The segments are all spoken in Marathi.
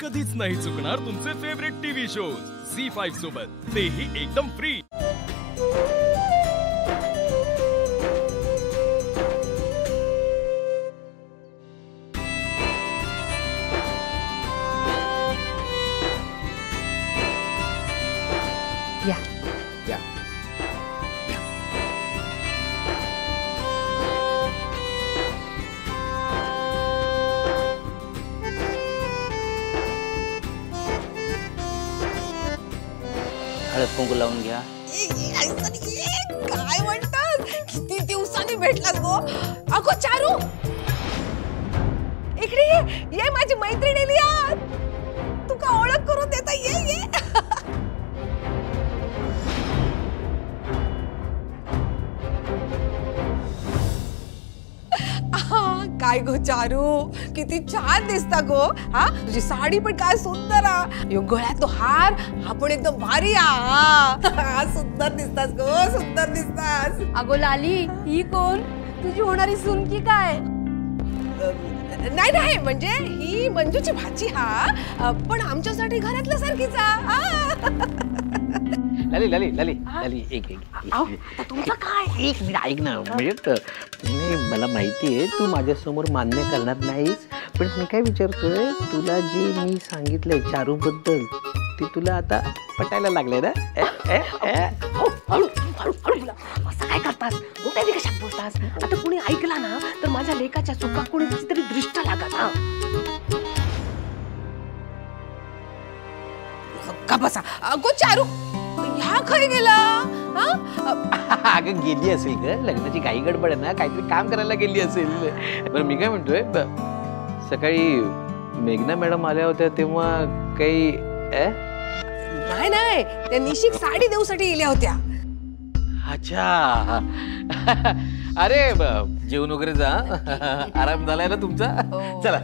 कधीच नाही चुकणार तुमचे फेवरेट टीव्ही शोज झी5 सोबत, तेही एकदम फ्री। या या हळद कुंकू लावून घ्या। काय म्हणतात, किती दिवसांनी भेटलास गो। अगो चारू, इकडे ये माझी मैत्रीण एलिया, तू का ओळख करून देता, ये काय गो चारू, किती छान दिसता गो। हा, तुझी साडी पण काय सुंदर आ, यो गळ्यात हार हा पण एकदम भारी आ। सुंदर दिसतास गो, सुंदर दिसतास। अगो लाली, ही कोण? तुझी होणारी सून की काय? नाही नाही, म्हणजे ही मंजूची भाची हा, पण आमच्यासाठी घरातल्या सारखीच आ। लाली लाली लाली लाली एक तुमचं काय? एक मिनिट ऐक ना, म्हणजे नाही, मला माहिती आहे तू माझ्यासमोर मान्य करणार नाहीस, पण मी काय विचारतोय, तुला जे मी सांगितलंय चारू बद्दल ते तुला आता पटायला लागले ना? असं काय करतास? मोठ्याने कशात बोलतास? आता कुणी ऐकला ना तर माझ्या लेकाच्या चुका कुणीची तरी दृष्ट लागत। का बसा अगो चारू, ह्या खय गेला? अगं गेली असेल ग, लग्नाची काही गडबड आहे ना, काहीतरी काम करायला गेली असेल। बरं मी काय म्हणतोय, सकाळी मेघना मॅडम आल्या होत्या तेव्हा काही नाही नाही, त्या निशिक साडी देऊसाठी गेल्या होत्या। अच्छा, अरे जेवण वगैरे जा, आराम झालाय ना तुमचा? चला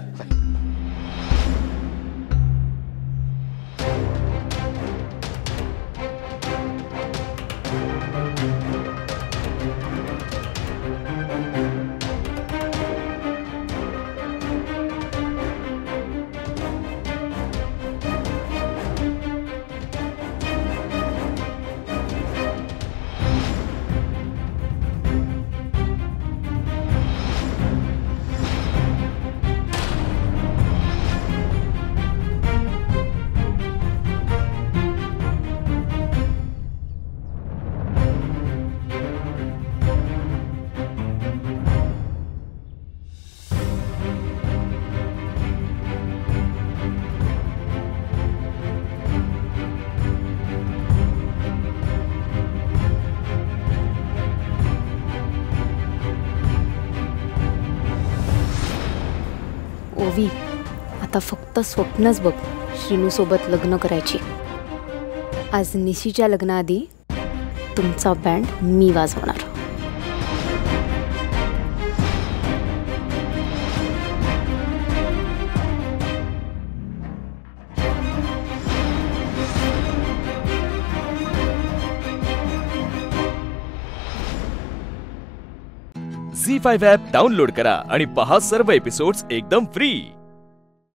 ओवी, आता फक्त स्वप्नच बघ श्रीनू सोबत लग्न करायची। आज निशीच्या लग्नाआधी तुमचा बँड मी वाजवणार। झी5 ॲप डाउनलोड करा आणि पहा सर्व एपिसोड्स एकदम फ्री।